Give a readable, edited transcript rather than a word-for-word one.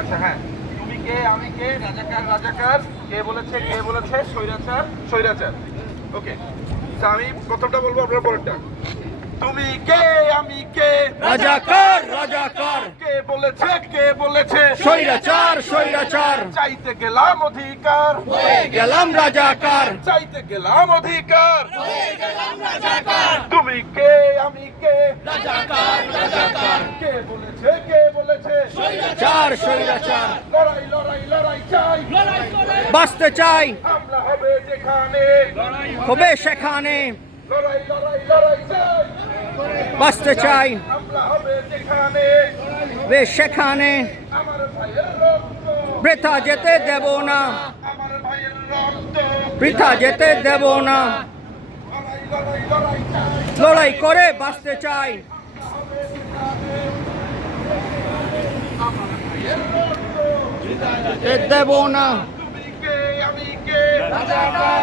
আচ্ছা হ্যাঁ, তুমি কে আমি কে, রাজাকার রাজাকার, কে বলেছে স্বৈরাচার স্বৈরাচার। ওকে, আমি প্রথমটা বলবো, আপনার পরেরটা। তুমি কে আমি কে, রাজাকার রাজাকার, কে বলেছে স্বৈরাচার স্বৈরাচার, চাইতে গেলাম অধিকার, হয়ে গেলাম রাজাকার, চাইতে গেলাম অধিকার। তুমি কে আমি কে, রাজাকার রাজাকার, কে বলেছে স্বৈরাচার স্বৈরাচার, লড়াই লড়াই লড়াই চাই, বাঁচতে চাই হামলা হবে যেখানে, হবে সেখানে, লড়াই লড়াই লড়াই চাই, বাঁচতে চাই হামলা হবে যেখানে, বে সেখানে, আমার ভাইয়ের রক্ত, বৃথা যেতে দেব না, আমার ভাইয়ের রক্ত, বৃথা যেতে দেব না, লড়াই লড়াই লড়াই চাই, লড়াই করে বাঁচতে চাই, আমার ভাইয়ের রক্ত। যেতে দেব না। তুমি কে আমি কে, রাজাকার